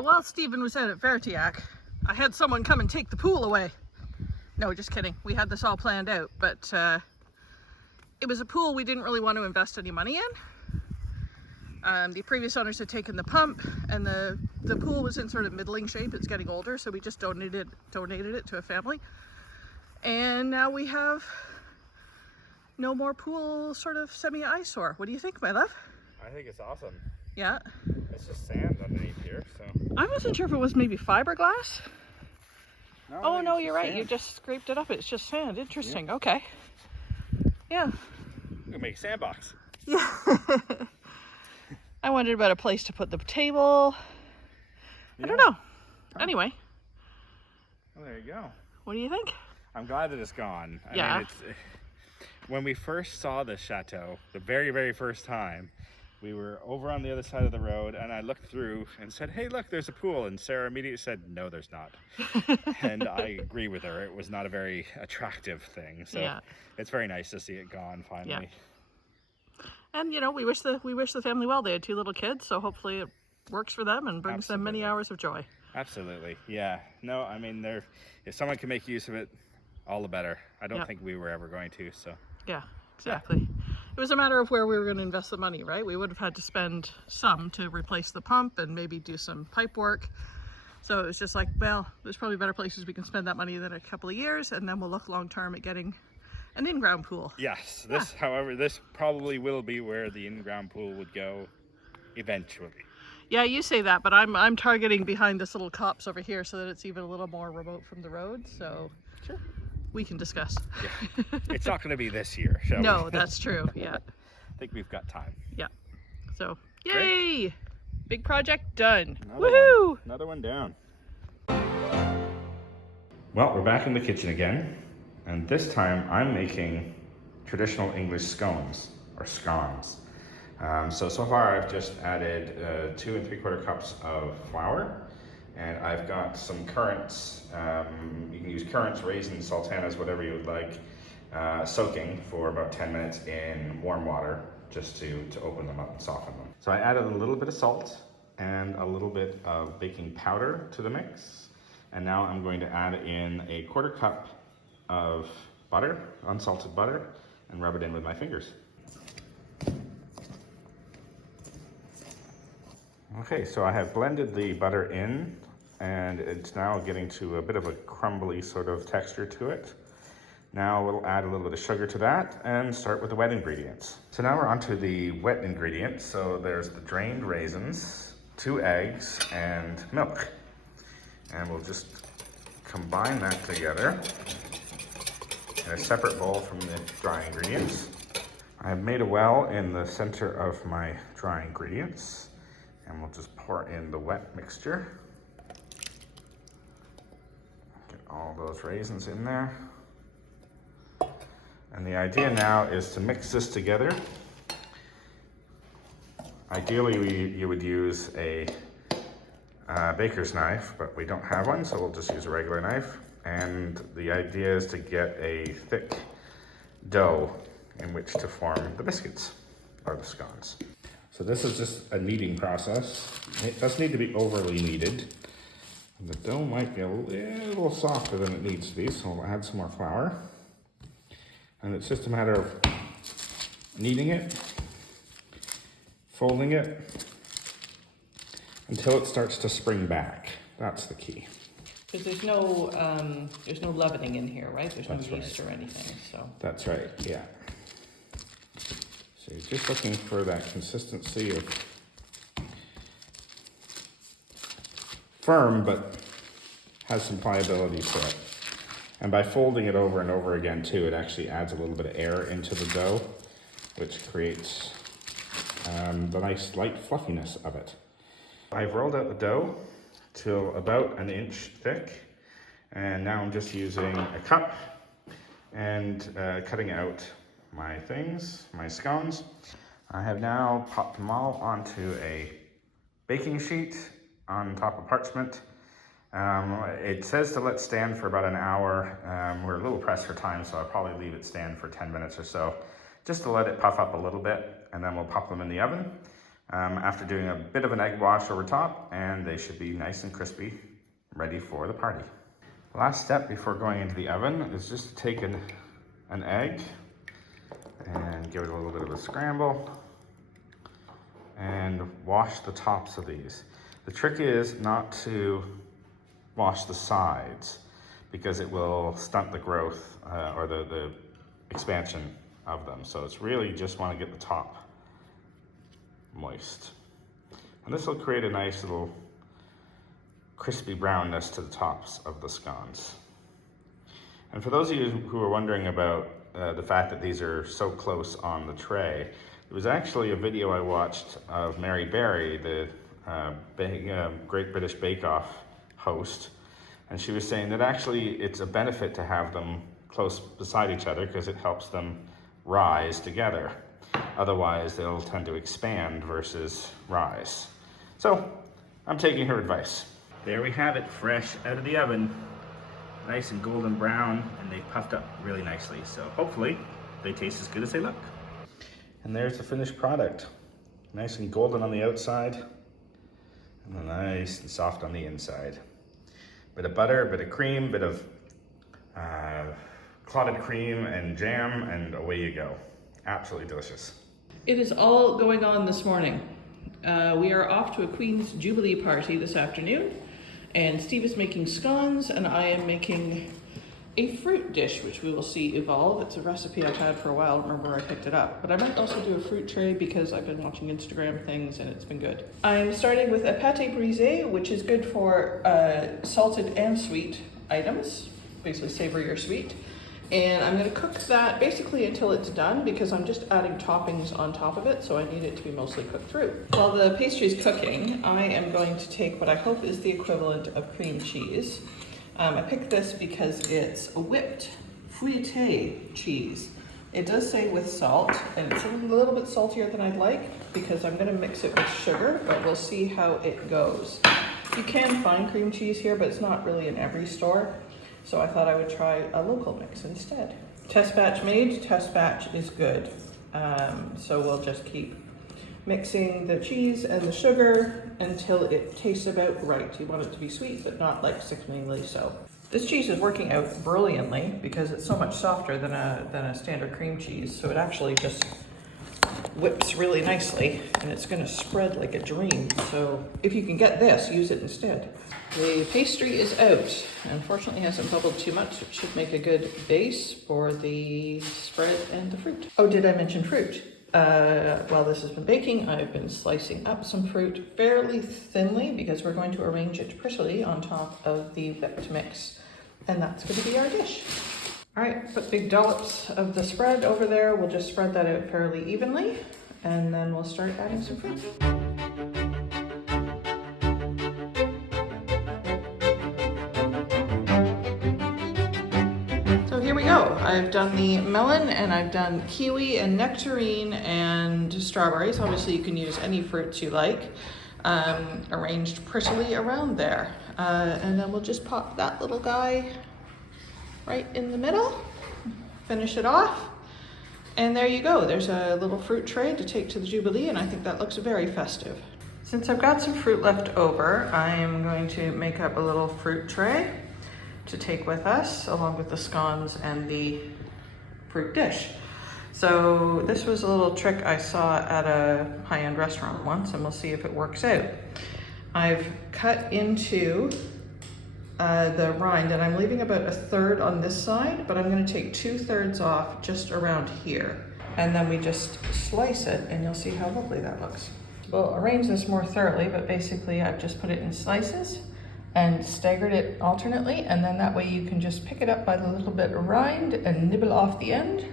So while Stephen was out at Vertiac, I had someone come and take the pool away. No, just kidding. We had this all planned out, but it was a pool we didn't really want to invest any money in. The previous owners had taken the pump, and the pool was in sort of middling shape. It's getting older, so we just donated it to a family. And now we have no more pool sort of semi-eyesore. What do you think, my love? I think it's awesome. Yeah. It's just sand underneath here, so. I wasn't sure if it was maybe fiberglass. No, Oh no, you're right. sand. You just scraped it up. It's just sand. Interesting. Yeah. Okay. Yeah. We can make a sandbox. Yeah. I wondered about a place to put the table. Yeah. I don't know. Anyway. Well, there you go. What do you think? I'm glad that it's gone. I yeah. mean, when we first saw this chateau, the very, very first time, we were over on the other side of the road, and I looked through and said, hey, look, there's a pool. And Sarah immediately said, no, there's not. And I agree with her. It was not a very attractive thing. So yeah. It's very nice to see it gone finally. Yeah. And, you know, we wish the family well. They had 2 little kids, so hopefully it works for them and brings them many hours of joy. Absolutely. Yeah. No, I mean, if someone can make use of it, all the better. I don't think we were ever going to, so. Yeah, exactly. Yeah. It was a matter of where we were going to invest the money, right? We would have had to spend some to replace the pump and maybe do some pipe work. So it was just like, well, there's probably better places we can spend that money than a couple of years, and then we'll look long term at getting an in-ground pool. Yes, however, this probably will be where the in-ground pool would go eventually. Yeah, you say that, but I'm targeting behind this little copse over here so that it's even a little more remote from the road. So sure, we can discuss. Yeah. It's not going to be this year, shall we? No, that's true. Yeah. I think we've got time. Yeah. So yay! Great. Big project done. Woohoo! Another one down. Well, we're back in the kitchen again. And this time I'm making traditional English scones, or scones. So far I've just added 2 3/4 cups of flour, and I've got some currants. You can use currants, raisins, sultanas, whatever you would like, soaking for about 10 minutes in warm water, just to open them up and soften them. So I added a little bit of salt and a little bit of baking powder to the mix. And now I'm going to add in a 1/4 cup of butter, unsalted butter, and rub it in with my fingers. Okay, so I have blended the butter in, and it's now getting to a bit of a crumbly sort of texture to it. Now we'll add a little bit of sugar to that and start with the wet ingredients. So now we're onto the wet ingredients. So there's the drained raisins, 2 eggs, and milk. And we'll just combine that together in a separate bowl from the dry ingredients. I've made a well in the center of my dry ingredients, and we'll just pour in the wet mixture. Get all those raisins in there. And the idea now is to mix this together. Ideally, you would use a baker's knife, but we don't have one, so we'll just use a regular knife. And the idea is to get a thick dough in which to form the biscuits, or the scones. So this is just a kneading process. It doesn't need to be overly kneaded. The dough might be a little softer than it needs to be, so we'll add some more flour. And it's just a matter of kneading it, folding it, until it starts to spring back. That's the key. Because there's no leavening in here, right? There's no yeast or anything, so. That's right, yeah. So you're just looking for that consistency of firm, but has some pliability to it. And by folding it over and over again too, it actually adds a little bit of air into the dough, which creates the nice light fluffiness of it. I've rolled out the dough to about 1 inch thick, and now I'm just using a cup and cutting out my things, my scones. I have now popped them all onto a baking sheet on top of parchment. It says to let stand for about an hour. We're a little pressed for time, so I'll probably leave it stand for 10 minutes or so, just to let it puff up a little bit, and then we'll pop them in the oven. after doing a bit of an egg wash over top, and they should be nice and crispy, ready for the party. Last step before going into the oven is just to take an egg and give it a little bit of a scramble and wash the tops of these. The trick is not to wash the sides because it will stunt the growth or the expansion of them. So it's really just want to get the top moist. And this will create a nice little crispy brownness to the tops of the scones. And for those of you who are wondering about the fact that these are so close on the tray, it was actually a video I watched of Mary Berry, the Great British Bake Off host, and she was saying that actually it's a benefit to have them close beside each other because it helps them rise together. Otherwise they'll tend to expand versus rise. So I'm taking her advice. There we have it, fresh out of the oven. Nice and golden brown, and they've puffed up really nicely. So hopefully they taste as good as they look. And there's the finished product. Nice and golden on the outside, and then nice and soft on the inside. Bit of butter, bit of cream, bit of clotted cream and jam, and away you go. Absolutely delicious. It is all going on this morning. We are off to a Queen's Jubilee party this afternoon, and Steve is making scones and I am making a fruit dish, which we will see evolve. It's a recipe I've had for a while. I don't remember where I picked it up, but I might also do a fruit tray because I've been watching Instagram things and it's been good. I'm starting with a pâté brisé, which is good for salted and sweet items, basically savory or sweet. And I'm gonna cook that basically until it's done because I'm just adding toppings on top of it, so I need it to be mostly cooked through. While the pastry is cooking, I am going to take what I hope is the equivalent of cream cheese. I picked this because it's a whipped fouetté cheese. It does say with salt, and it's a little bit saltier than I'd like because I'm gonna mix it with sugar, but we'll see how it goes. You can find cream cheese here, but it's not really in every store. So I thought I would try a local mix instead. Test batch made, test batch is good. So we'll just keep mixing the cheese and the sugar until it tastes about right. You want it to be sweet, but not like sickeningly so. This cheese is working out brilliantly because it's so much softer than a standard cream cheese. So it actually just whips really nicely and it's gonna spread like a dream. So if you can get this, use it instead. The pastry is out. Unfortunately, it hasn't bubbled too much. It should make a good base for the spread and the fruit. Oh, did I mention fruit? While this has been baking, I've been slicing up some fruit fairly thinly because we're going to arrange it prettily on top of the whipped mix. And that's going to be our dish. All right, put big dollops of the spread over there. We'll just spread that out fairly evenly, and then we'll start adding some fruit. Here we go. I've done the melon and I've done kiwi and nectarine and strawberries. Obviously you can use any fruits you like, arranged prettily around there. And then we'll just pop that little guy right in the middle, finish it off. And there you go. There's a little fruit tray to take to the Jubilee, and I think that looks very festive. Since I've got some fruit left over, I am going to make up a little fruit tray to take with us, along with the scones and the fruit dish. So this was a little trick I saw at a high-end restaurant once, and we'll see if it works out. I've cut into the rind, and I'm leaving about 1/3 on this side, but I'm gonna take 2/3 off just around here. And then we just slice it, and you'll see how lovely that looks. We'll arrange this more thoroughly, but basically I've just put it in slices and staggered it alternately, and then that way you can just pick it up by the little bit of rind and nibble off the end.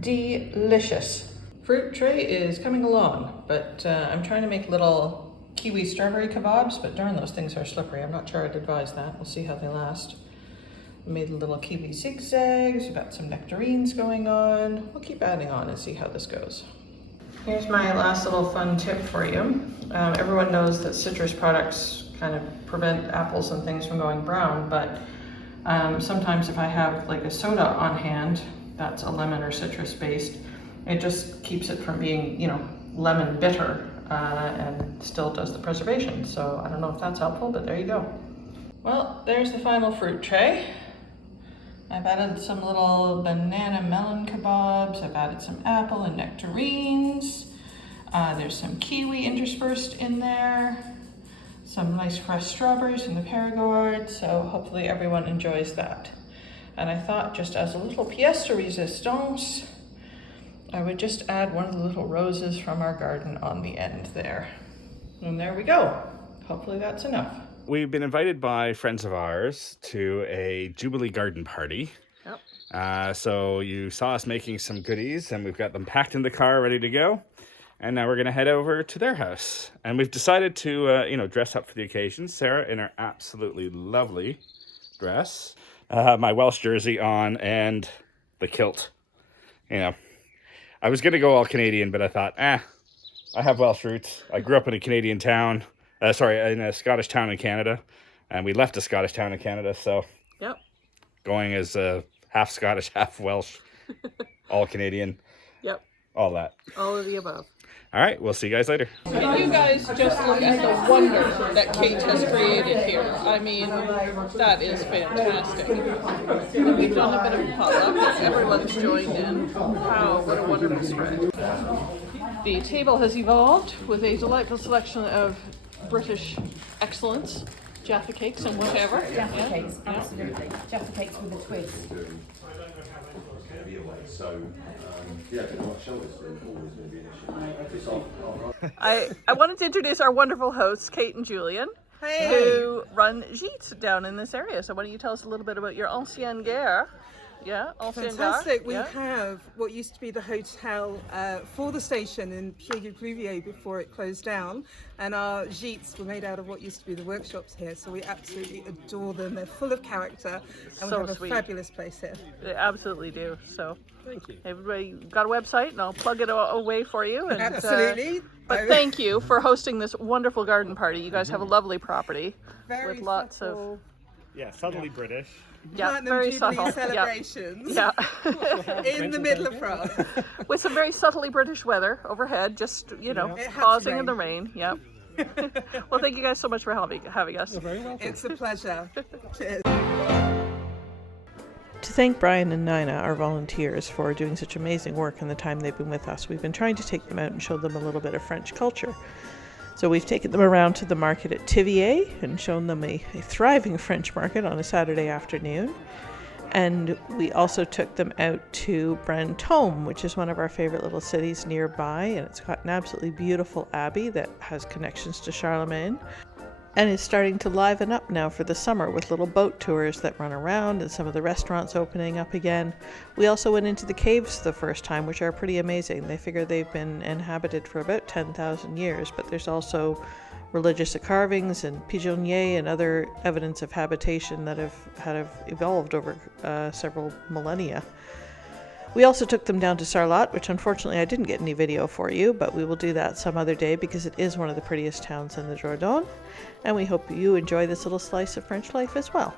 Delicious. Fruit tray is coming along, but I'm trying to make little kiwi strawberry kebabs, but darn, those things are slippery. I'm not sure I'd advise that. We'll see how they last. We made a little kiwi zigzags. We've got some nectarines going on. We'll keep adding on and see how this goes. Here's my last little fun tip for you. Everyone knows that citrus products kind of prevent apples and things from going brown, but sometimes if I have like a soda on hand, that's a lemon or citrus based, It just keeps it from being, you know, lemon bitter and still does the preservation. So I don't know if that's helpful, but there you go. Well, there's the final fruit tray. I've added some little banana melon kebabs. I've added some apple and nectarines. There's some kiwi interspersed in there. Some nice fresh strawberries from the Périgord. So hopefully everyone enjoys that. And I thought, just as a little pièce de résistance, I would just add one of the little roses from our garden on the end there. And there we go. Hopefully that's enough. We've been invited by friends of ours to a Jubilee garden party. Yep. So you saw us making some goodies, and we've got them packed in the car ready to go. And now we're going to head over to their house. And we've decided to, dress up for the occasion. Sarah in her absolutely lovely dress. My Welsh jersey on and the kilt. You know, I was going to go all Canadian, but I thought, I have Welsh roots. I grew up in a Canadian town. In a Scottish town in Canada. And we left a Scottish town in Canada, so. Yep. Going as half Scottish, half Welsh, all Canadian. Yep. All that. All of the above. All right, we'll see you guys later. Can you guys just look at the wonder that Kate has created here? I mean, that is fantastic. And we've done a bit of a potluck. Everyone's joined in. Wow, what a wonderful spread. The table has evolved with a delightful selection of British excellence. Jaffa cakes and whatever. Jaffa cakes, absolutely. Jaffa cakes with a twist. I wanted to introduce our wonderful hosts, Kate and Julian, who run Gîtes down in this area. So why don't you tell us a little bit about your ancienne gare? Yeah, ancienne Fantastic. gare. We have what used to be the hotel for the station in Thiviers before it closed down, and our gîtes were made out of what used to be the workshops here, so we absolutely adore them. They're full of character, and So we have sweet. a fabulous place here. They absolutely do. So Thank you. everybody got a website, and I'll plug it away for you. And, Absolutely. but thank you for hosting this wonderful garden party. You guys have a lovely property Very with lots subtle of Yeah, subtly British. yeah, Platinum very Jubilee subtle. celebrations Yeah. in the middle of France. With some very subtly British weather overhead, just, It had to pausing in rain. the rain. Yep. Well, thank you guys so much for having us. It's a pleasure. Cheers. To thank Brian and Nina, our volunteers, for doing such amazing work in the time they've been with us, we've been trying to take them out and show them a little bit of French culture. So we've taken them around to the market at Thiviers and shown them a thriving French market on a Saturday afternoon. And we also took them out to Brantôme, which is one of our favorite little cities nearby, and it's got an absolutely beautiful abbey that has connections to Charlemagne, and is starting to liven up now for the summer with little boat tours that run around and some of the restaurants opening up again. We also went into the caves the first time, which are pretty amazing. They figure they've been inhabited for about 10,000 years, but there's also religious carvings and pigeonniers and other evidence of habitation that have evolved over several millennia. We also took them down to Sarlat, which unfortunately I didn't get any video for you, but we will do that some other day because it is one of the prettiest towns in the Dordogne, and we hope you enjoy this little slice of French life as well.